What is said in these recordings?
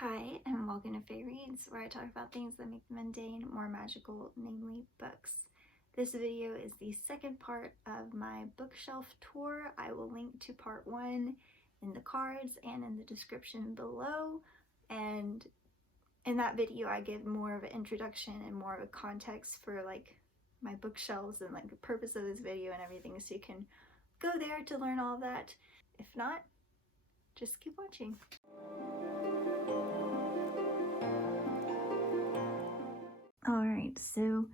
Hi, and welcome to faerireads, where I talk about things that make the mundane more magical, namely books. This video is the second part of my bookshelf tour. I will link to part 1 in the cards and in the description below. And in that video, I give more of an introduction and more of a context for like my bookshelves and like the purpose of this video and everything, so you can go there to learn all of that. If not, just keep watching. Alright, so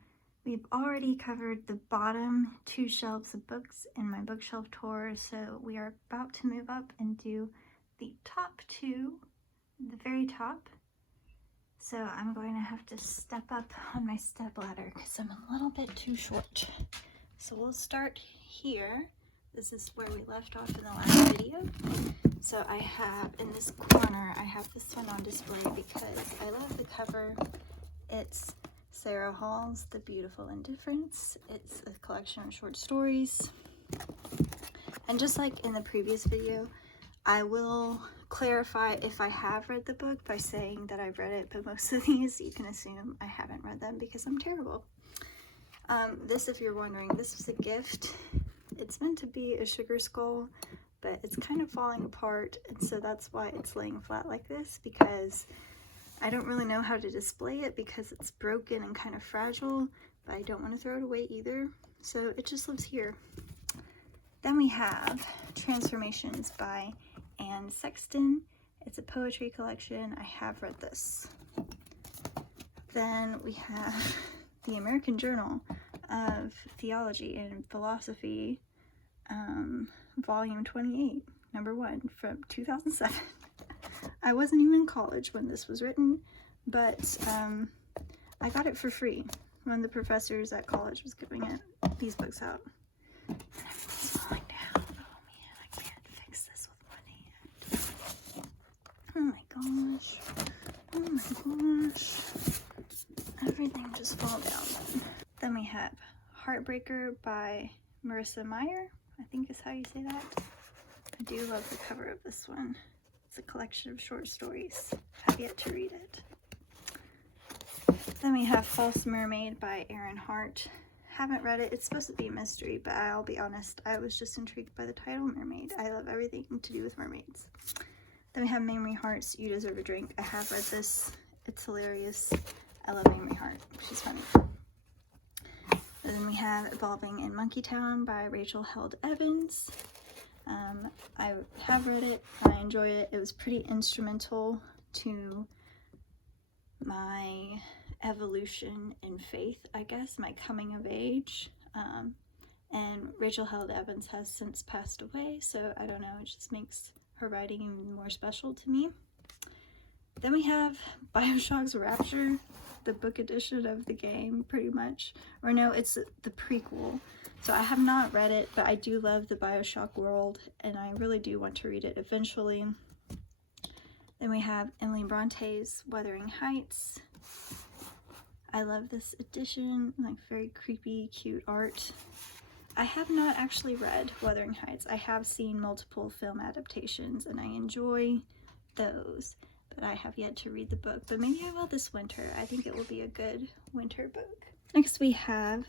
we've already covered the bottom 2 shelves of books in my bookshelf tour, so we are about to move up and do the top 2, the very top. So I'm going to have to step up on my stepladder because I'm a little bit too short. So we'll start here. This is where we left off in the last video. So I have, in this corner, I have this one on display because I love the cover. It's Sarah Hall's The Beautiful Indifference. It's a collection of short stories. And just like in the previous video, I will clarify if I have read the book by saying that I've read it, but most of these you can assume I haven't read them because I'm terrible. This, if you're wondering, this was a gift. It's meant to be a sugar skull, but it's kind of falling apart, and so that's why it's laying flat like this, because I don't really know how to display it because it's broken and kind of fragile, but I don't want to throw it away either, so it just lives here. Then we have Transformations by Ann Sexton. It's a poetry collection. I have read this. Then we have the American Journal of Theology and Philosophy, Volume 28, number 1, from 2007. I wasn't even in college when this was written, but I got it for free when the professors at college was giving these books out. And everything's falling down. Oh man, I can't fix this with one hand. Oh my gosh. Oh my gosh. Everything just fall down. Then we have Heartbreaker by Marissa Meyer, I think is how you say that. I do love the cover of this one. It's a collection of short stories. Have yet to read it. Then we have False Mermaid by Erin Hart. Haven't read it. It's supposed to be a mystery, but I'll be honest, I was just intrigued by the title, Mermaid. I love everything to do with mermaids. Then we have Mamrie Hart's You Deserve a Drink. I have read this. It's hilarious. I love Mamrie Hart. She's funny. Then we have Evolving in Monkeytown by Rachel Held Evans. I have read it. I enjoy it. It was pretty instrumental to my evolution in faith, I guess, my coming of age. And Rachel Held Evans has since passed away, so I don't know, it just makes her writing even more special to me. Then we have Bioshock's Rapture, the book edition of the game, pretty much. Or no, it's the prequel. So I have not read it, but I do love the Bioshock world, and I really do want to read it eventually. Then we have Emily Bronte's Wuthering Heights. I love this edition, like very creepy, cute art. I have not actually read Wuthering Heights. I have seen multiple film adaptations, and I enjoy those, but I have yet to read the book. But maybe I will this winter. I think it will be a good winter book. Next we have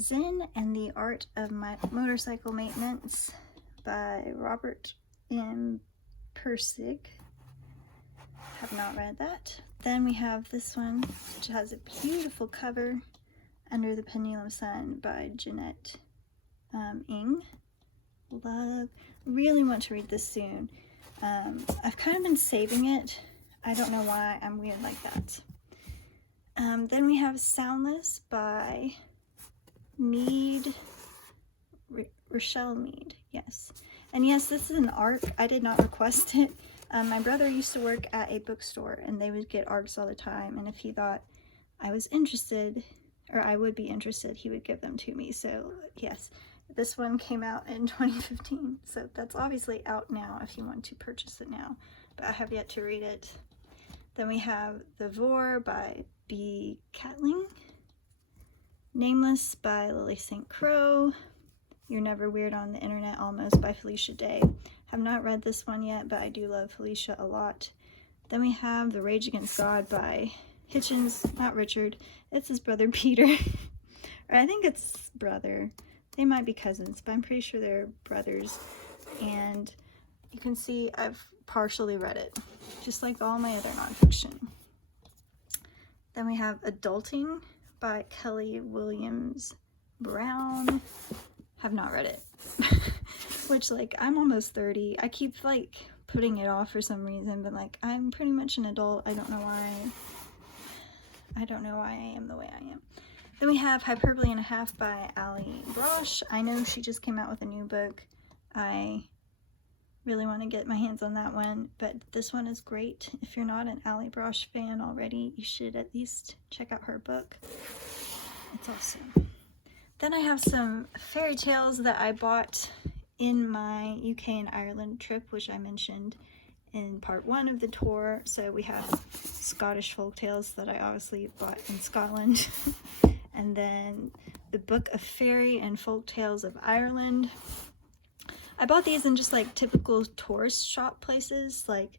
Zen and the Art of Motorcycle Maintenance by Robert M. Pirsig. Have not read that. Then we have this one, which has a beautiful cover, Under the Pendulum Sun by Jeanette Ng. Really want to read this soon. I've kind of been saving it. I don't know why I'm weird like that. Then we have Soundless by Mead, Rochelle Mead, yes. And yes, this is an ARC. I did not request it. My brother used to work at a bookstore, and they would get ARCs all the time, and if he thought I was interested, or I would be interested, he would give them to me. So yes, this one came out in 2015, so that's obviously out now if you want to purchase it now, but I have yet to read it. Then we have The Vor by B. Catling, Nameless by Lily St. Crow, You're Never Weird on the Internet Almost by Felicia Day. Have not read this one yet, but I do love Felicia a lot. Then we have The Rage Against God by Hitchens, not Richard. It's his brother Peter. Or I think it's brother. They might be cousins, but I'm pretty sure they're brothers. And you can see I've partially read it, just like all my other nonfiction. Then we have Adulting by Kelly Williams Brown. Have not read it. Which, like, I'm almost 30. I keep, like, putting it off for some reason, but, like, I'm pretty much an adult. I don't know why. I don't know why I am the way I am. Then we have Hyperbole and a Half by Ali Brosh. I know she just came out with a new book. I really want to get my hands on that one, but this one is great. If you're not an Ali Brosh fan already, you should at least check out her book. It's awesome. Then I have some fairy tales that I bought in my UK and Ireland trip, which I mentioned in part 1 of the tour. So we have Scottish folk tales that I obviously bought in Scotland. And then the Book of Fairy and Folk Tales of Ireland. I bought these in just like typical tourist shop places. Like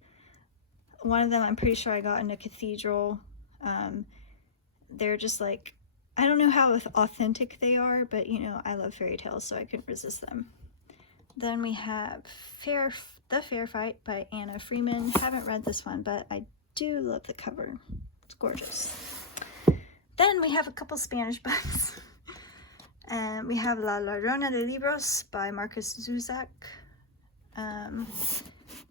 one of them I'm pretty sure I got in a cathedral. They're just like, I don't know how authentic they are, but you know, I love fairy tales, so I couldn't resist them. Then we have The Fair Fight by Anna Freeman. Haven't read this one, but I do love the cover. It's gorgeous. Then we have a couple Spanish books. We have La Ladrona de Libros by Marcus Zusak.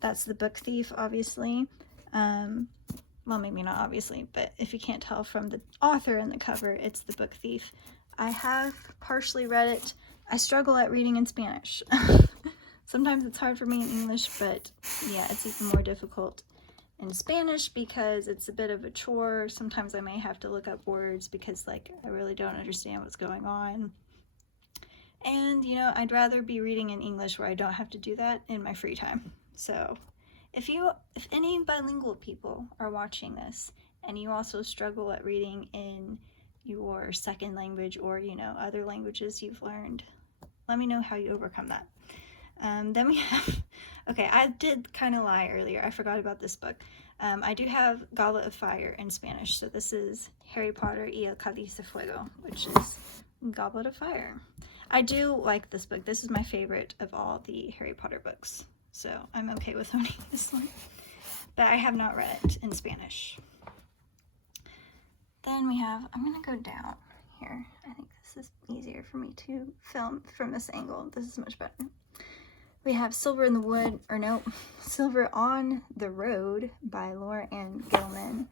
That's the book thief, obviously. Well, maybe not obviously, but if you can't tell from the author and the cover, it's the book thief. I have partially read it. I struggle at reading in Spanish. Sometimes it's hard for me in English, but yeah, it's even more difficult in Spanish because it's a bit of a chore. Sometimes I may have to look up words because, like, I really don't understand what's going on. And, you know, I'd rather be reading in English where I don't have to do that in my free time. So if any bilingual people are watching this and you also struggle at reading in your second language or, you know, other languages you've learned, let me know how you overcome that. Then we have, okay, I did kind of lie earlier. I forgot about this book. I do have Goblet of Fire in Spanish. So this is Harry Potter y el Cáliz de Fuego, which is Goblet of Fire. I do like this book. This is my favorite of all the Harry Potter books. So I'm okay with owning this one. But I have not read it in Spanish. Then we have, I'm going to go down here. I think this is easier for me to film from this angle. This is much better. We have Silver in the Wood, or no, Silver on the Road by Laura Ann Gilman.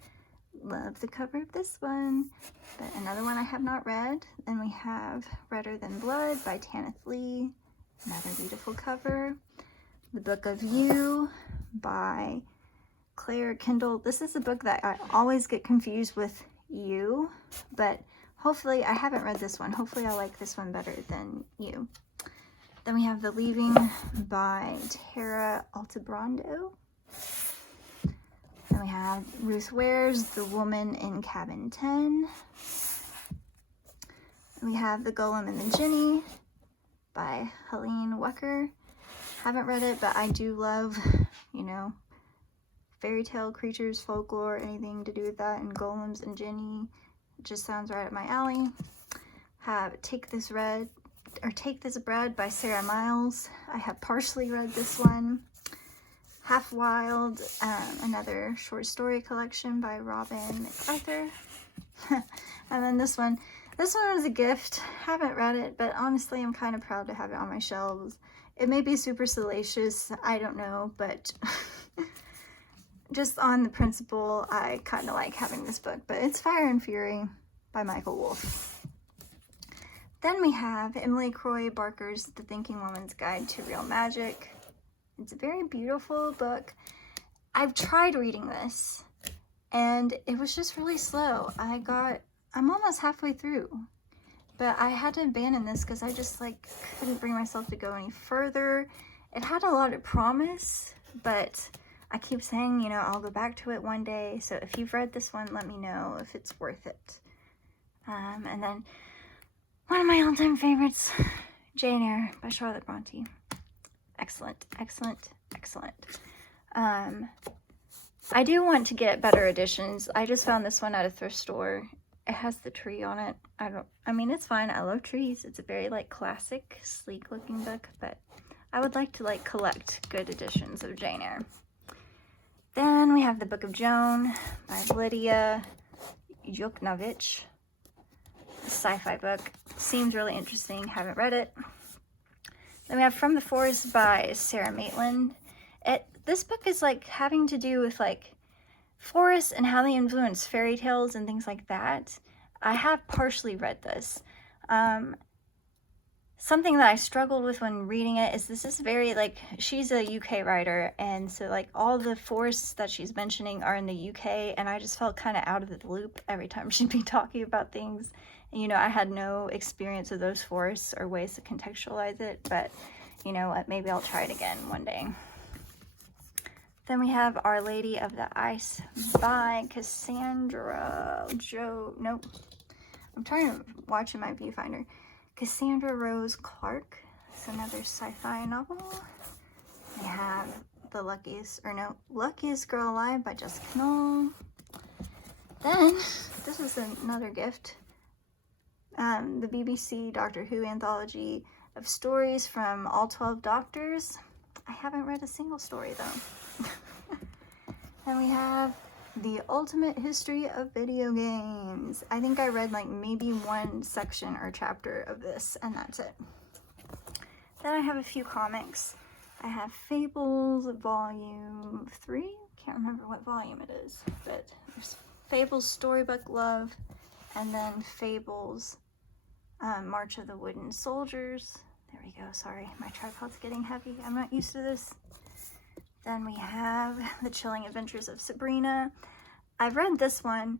Love the cover of this one, but another one I have not read. Then we have Redder Than Blood by Tanith Lee. Another beautiful cover. The Book of You by Claire Kendall. This is a book that I always get confused with You, but hopefully, I haven't read this one. Hopefully I like this one better than You. Then we have The Leaving by Tara Altebrando. Then we have Ruth Ware's The Woman in Cabin 10. Then we have The Golem and the Jinni by Helene Wecker. Haven't read it, but I do love, you know, fairy tale creatures, folklore, anything to do with that, and golems and Jinni. It just sounds right up my alley. Have Take This Bread by Sarah Miles. I have partially read this one. Half Wild, another short story collection by Robin MacArthur. And then this one was a gift. Haven't read it, but honestly I'm kind of proud to have it on my shelves. It may be super salacious, I don't know, but just on the principle, I kind of like having this book. But it's Fire and Fury by Michael Wolff. Then we have Emily Croy Barker's The Thinking Woman's Guide to Real Magic. It's a very beautiful book. I've tried reading this, and it was just really slow. I'm almost halfway through, but I had to abandon this because I just, like, couldn't bring myself to go any further. It had a lot of promise, but I keep saying, you know, I'll go back to it one day. So if you've read this one, let me know if it's worth it. And then one of my all-time favorites, Jane Eyre by Charlotte Bronte. Excellent, excellent, excellent. I do want to get better editions. I just found this one at a thrift store. It has the tree on it. I mean, it's fine. I love trees. It's a very, like, classic, sleek looking book, but I would like to, like, collect good editions of Jane Eyre. Then we have The Book of Joan by Lydia Joknovic. Sci-fi book. Seems really interesting. Haven't read it. Then we have From the Forest by Sarah Maitland. This book is, like, having to do with, like, forests and how they influence fairy tales and things like that. I have partially read this. Something that I struggled with when reading it is this is very, like, she's a UK writer, and so, like, all the forests that she's mentioning are in the UK, and I just felt kind of out of the loop every time she'd be talking about things. And, you know, I had no experience of those forests or ways to contextualize it, but, you know what, maybe I'll try it again one day. Then we have Our Lady of the Ice by Cassandra nope. I'm trying to watch in my viewfinder. Cassandra Rose Clark. It's another sci-fi novel. We have Luckiest Girl Alive by Jessica Knoll. Then, this is another gift. The BBC Doctor Who Anthology of Stories from All 12 Doctors. I haven't read a single story though. Then we have The Ultimate History of Video Games. I think I read like maybe one section or chapter of this, and that's it. Then I have a few comics. I have Fables Volume 3. Can't remember what volume it is, but there's Fables Storybook Love, and then Fables March of the Wooden Soldiers. There we go. Sorry, my tripod's getting heavy. I'm not used to this. Then we have The Chilling Adventures of Sabrina. I've read this one,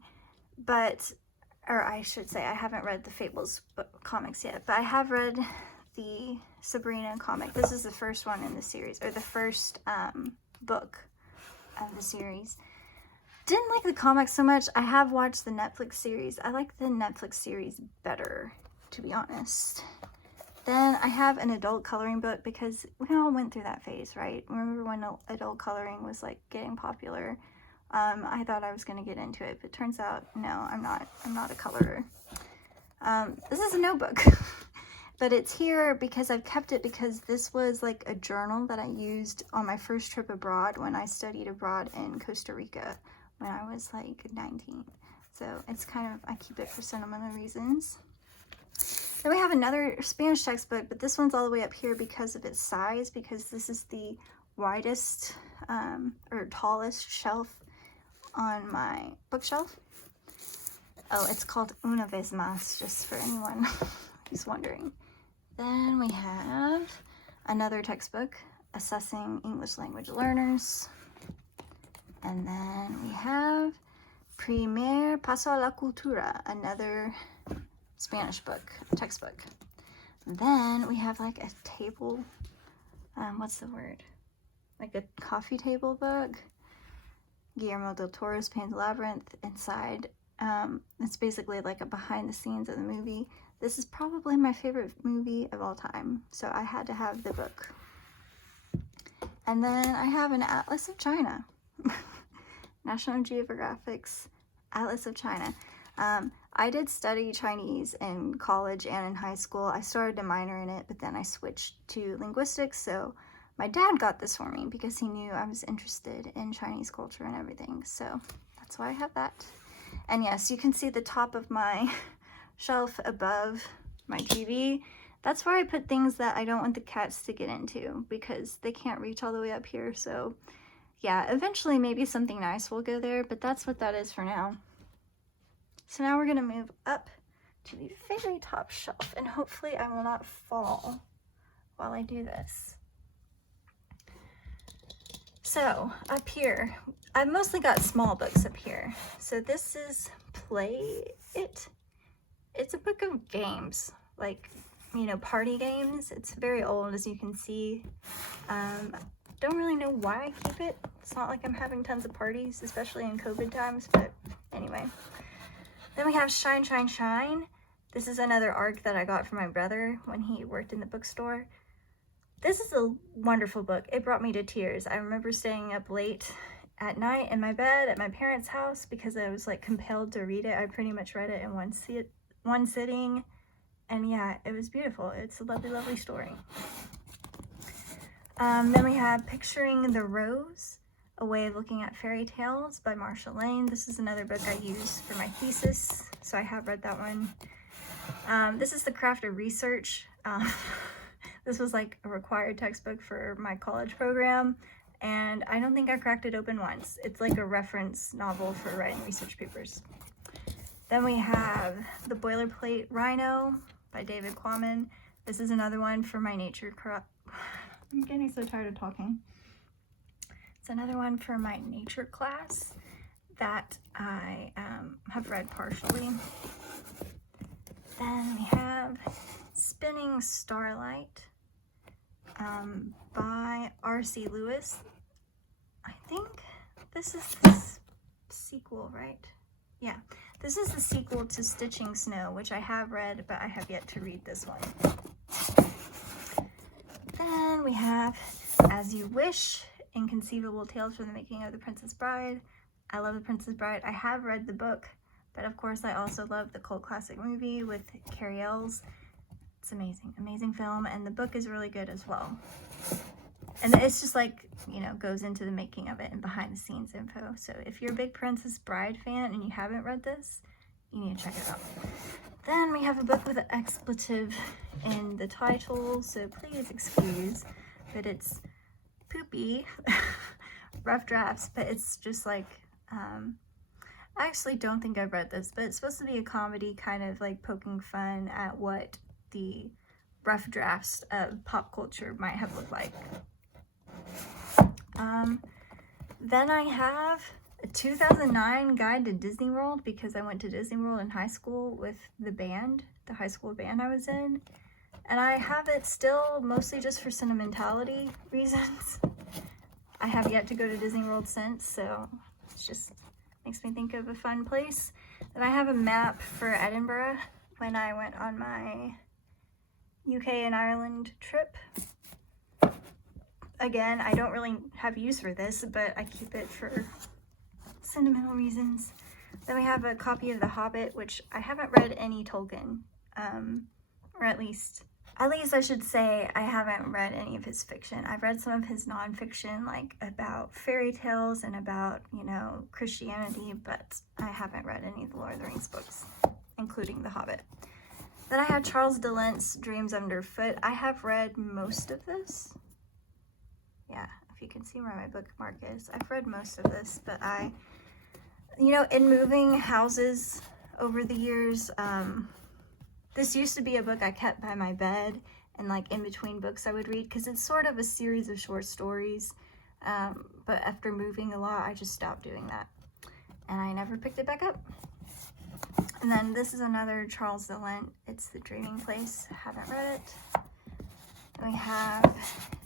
or I should say I haven't read the Fables comics yet, but I have read the Sabrina comic. This is the first one in the series, or the first book of the series. Didn't like the comics so much. I have watched the Netflix series. I like the Netflix series better, to be honest. Then I have an adult coloring book because we all went through that phase, right? Remember when adult coloring was like getting popular? I thought I was going to get into it, but turns out, no, I'm not a colorer. This is a notebook, but it's here because I've kept it because this was like a journal that I used on my first trip abroad when I studied abroad in Costa Rica when I was like 19. So it's kind of, I keep it for sentimental reasons. Then we have another Spanish textbook, but this one's all the way up here because of its size, because this is the widest or tallest shelf on my bookshelf. Oh, it's called Una Vez Más, just for anyone who's wondering. Then we have another textbook, Assessing English Language Learners. And then we have Primer Paso a la Cultura, another Spanish textbook. Then we have like a table, what's the word? Like a coffee table book. Guillermo del Toro's Pan's Labyrinth. Inside, it's basically like a behind the scenes of the movie. This is probably my favorite movie of all time, so I had to have the book. And then I have an Atlas of China. National Geographic's Atlas of China. I did study Chinese in college and in high school. I started to minor in it, but then I switched to linguistics, so my dad got this for me because he knew I was interested in Chinese culture and everything, so that's why I have that. And yes, you can see the top of my shelf above my TV. That's where I put things that I don't want the cats to get into because they can't reach all the way up here, so yeah, eventually maybe something nice will go there, but that's what that is for now. So now we're going to move up to the very top shelf, and hopefully I will not fall while I do this. So up here, I've mostly got small books up here. So this is Play It. It's a book of games, like, you know, party games. It's very old, as you can see. Don't really know why I keep it. It's not like I'm having tons of parties, especially in COVID times, but anyway. Then we have Shine, Shine, Shine. This is another ARC that I got from my brother when he worked in the bookstore. This is a wonderful book. It brought me to tears. I remember staying up late at night in my bed at my parents' house because I was like compelled to read it. I pretty much read it in one sitting, and yeah, it was beautiful. It's a lovely, lovely story. Then we have Picturing the Rose, A Way of Looking at Fairy Tales by Marsha Lane. This is another book I used for my thesis, so I have read that one. This is The Craft of Research. This was like a required textbook for my college program, and I don't think I cracked it open once. It's like a reference novel for writing research papers. Then we have The Boilerplate Rhino by David Quammen. This is another one for my nature I'm getting so tired of talking. It's another one for my nature class that I have read partially. Then we have Spinning Starlight by R.C. Lewis. I think this is the sequel, right? Yeah, this is the sequel to Stitching Snow, which I have read, but I have yet to read this one. Then we have As You Wish, Inconceivable Tales from the Making of the Princess Bride. I love The Princess Bride. I have read the book, but of course I also love the cult classic movie with Carrie Ells. It's amazing, amazing film, and the book is really good as well. And it's just like, you know, goes into the making of it and behind the scenes info. So if you're a big Princess Bride fan and you haven't read this, you need to check it out. Then we have a book with an expletive in the title, so please excuse, but it's poopy, rough drafts, but it's just like, I actually don't think I've read this, but it's supposed to be a comedy, kind of like poking fun at what the rough drafts of pop culture might have looked like. Then I have a 2009 guide to Disney World because I went to Disney World in high school with the band, the high school band I was in. And I have it still mostly just for sentimentality reasons. I have yet to go to Disney World since, so it's just makes me think of a fun place. And I have a map for Edinburgh when I went on my UK and Ireland trip. Again, I don't really have use for this, but I keep it for sentimental reasons. Then we have a copy of The Hobbit, which I haven't read any Tolkien, or at least I should say I haven't read any of his fiction. I've read some of his nonfiction, like about fairy tales and about, you know, Christianity, but I haven't read any of the Lord of the Rings books, including The Hobbit. Then I have Charles Dellent's Dreams Underfoot. I have read most of this. Yeah, if you can see where my bookmark is. I've read most of this, but you know, in moving houses over the years, this used to be a book I kept by my bed and like in between books I would read because it's sort of a series of short stories. But after moving a lot, I just stopped doing that and I never picked it back up. And then this is another Charles Dellent. It's The Dreaming Place. Haven't read it. Then we have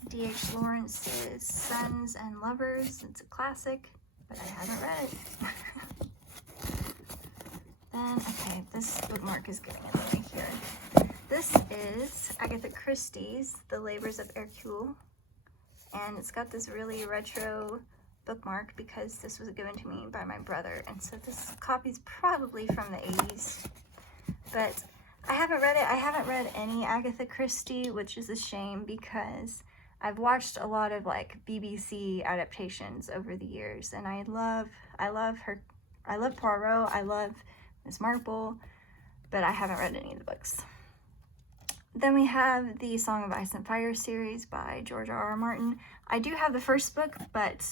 D.H. Lawrence's Sons and Lovers. It's a classic, but I haven't read it. Then, okay, this bookmark is getting in the way here. This is Agatha Christie's The Labors of Hercule, and it's got this really retro bookmark because this was given to me by my brother, and so this copy's probably from the 80s, but I haven't read it. I haven't read any Agatha Christie, which is a shame because I've watched a lot of like BBC adaptations over the years, and I love her. I love Poirot. I love Miss Marple, but I haven't read any of the books. Then we have the Song of Ice and Fire series by George R.R. Martin. I do have the first book, but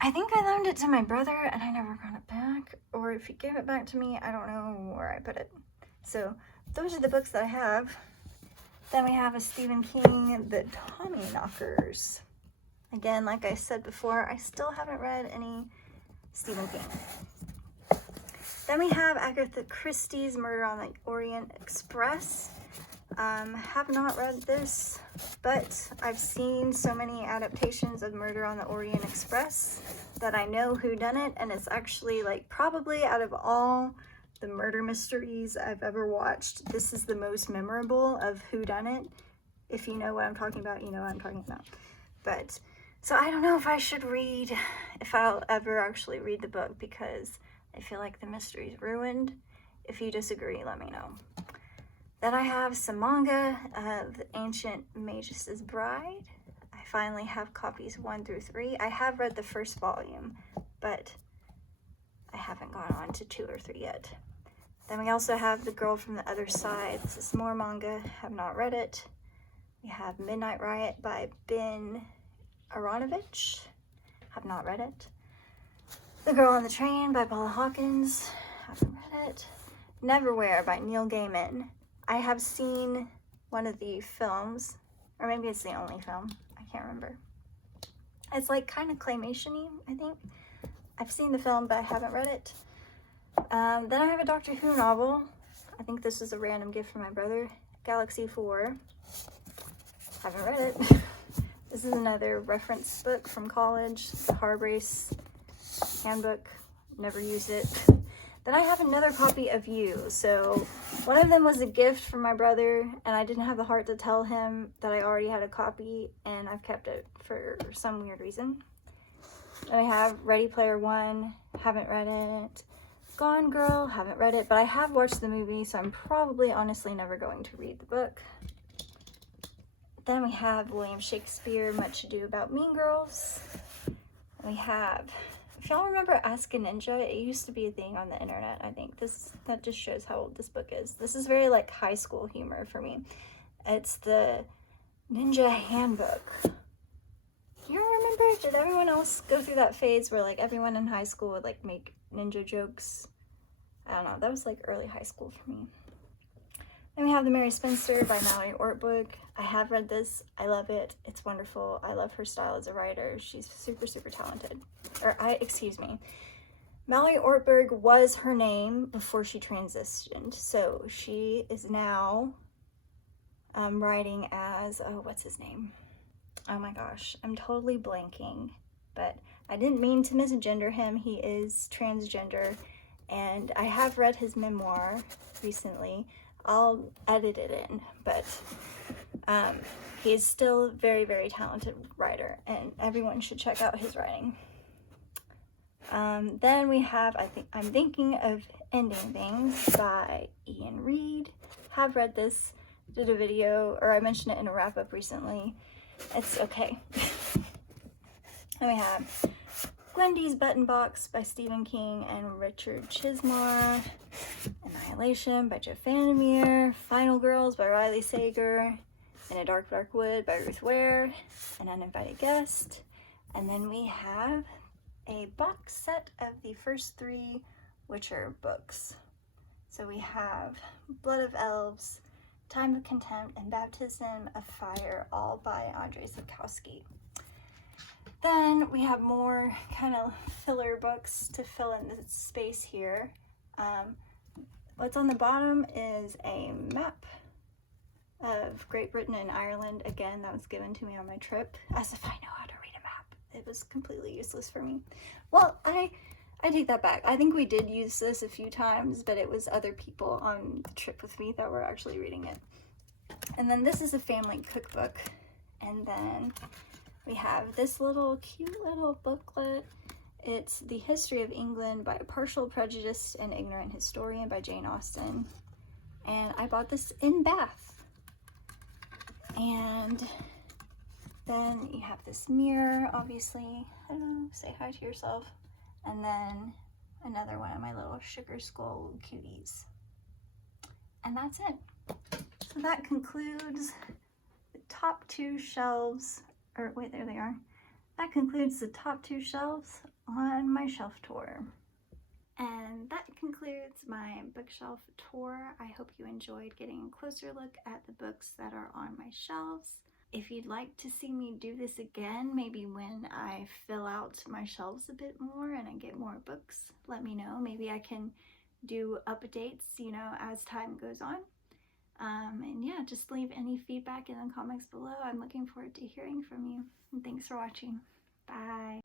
I think I loaned it to my brother and I never got it back, or if he gave it back to me, I don't know where I put it. So those are the books that I have. Then we have a Stephen King, The Tommyknockers. Again, like I said before, I still haven't read any Stephen King. Then we have Agatha Christie's Murder on the Orient Express. Have not read this, but I've seen so many adaptations of Murder on the Orient Express that I know who done it, and it's actually like probably out of all the murder mysteries I've ever watched, this is the most memorable of who done it. If you know what I'm talking about, you know what I'm talking about. But So I don't know if I should read, if I'll ever actually read the book, because I feel like the mystery's ruined. If you disagree, let me know. Then I have some manga of The Ancient Magus's Bride. I finally have copies 1 through 3. I have read the first volume, but I haven't gone on to 2 or 3 yet. Then we also have The Girl from the Other Side. This is more manga, have not read it. We have Midnight Riot by Ben Aronovich, have not read it. The Girl on the Train by Paula Hawkins, haven't read it. Neverwhere by Neil Gaiman. I have seen one of the films, or maybe it's the only film, I can't remember. It's like kind of claymation-y, I think. I've seen the film, but I haven't read it. Then I have a Doctor Who novel. I think this was a random gift from my brother. Galaxy 4. Haven't read it. This is another reference book from college. The Hard Race handbook. Never used it. Then I have another copy of You. So one of them was a gift from my brother, and I didn't have the heart to tell him that I already had a copy, and I've kept it for some weird reason. Then I have Ready Player One. Haven't read it. Gone Girl. Haven't read it, but I have watched the movie, so I'm probably honestly never going to read the book. Then we have William Shakespeare, Much Ado About Mean Girls. We have, if y'all remember Ask a Ninja, it used to be a thing on the internet, I think. That just shows how old this book is. This is very like high school humor for me. It's the Ninja Handbook. Do you remember? Did everyone else go through that phase where like everyone in high school would like make ninja jokes? I don't know, that was like early high school for me. Then we have The Merry Spinster by Mallory Ortberg. I have read this. I love it. It's wonderful. I love her style as a writer. She's super, super talented. Excuse me. Mallory Ortberg was her name before she transitioned. So she is now writing as, oh, what's his name? Oh my gosh, I'm totally blanking. But I didn't mean to misgender him. He is transgender. And I have read his memoir recently. I'll edit it in, but he's still a very, very talented writer, and everyone should check out his writing. Then we have, I'm Thinking of Ending Things by Ian Reid. Have read this, did a video, or I mentioned it in a wrap-up recently. It's okay. Then we have Gwendy's Button Box by Stephen King and Richard Chismar. Annihilation by Joe Vandermeer. Final Girls by Riley Sager. In a Dark, Dark Wood by Ruth Ware. An Uninvited Guest. And then we have a box set of the first 3 Witcher books. So we have Blood of Elves, Time of Contempt, and Baptism of Fire, all by Andrzej Sapkowski. Then we have more kind of filler books to fill in the space here. What's on the bottom is a map of Great Britain and Ireland. Again, that was given to me on my trip, as if I know how to read a map. It was completely useless for me. Well, I take that back. I think we did use this a few times, but it was other people on the trip with me that were actually reading it. And then this is a family cookbook. And then we have this little cute little booklet. It's The History of England by a Partial, Prejudiced, and Ignorant Historian by Jane Austen. And I bought this in Bath. And then you have this mirror, obviously. Hello, say hi to yourself. And then another one of my little sugar skull cuties. And that's it. So that concludes the top 2 shelves. Or wait, there they are. That concludes the top 2 shelves on my shelf tour. And that concludes my bookshelf tour. I hope you enjoyed getting a closer look at the books that are on my shelves. If you'd like to see me do this again, maybe when I fill out my shelves a bit more and I get more books, let me know. Maybe I can do updates, you know, as time goes on. And yeah, just leave any feedback in the comments below. I'm looking forward to hearing from you. And thanks for watching. Bye.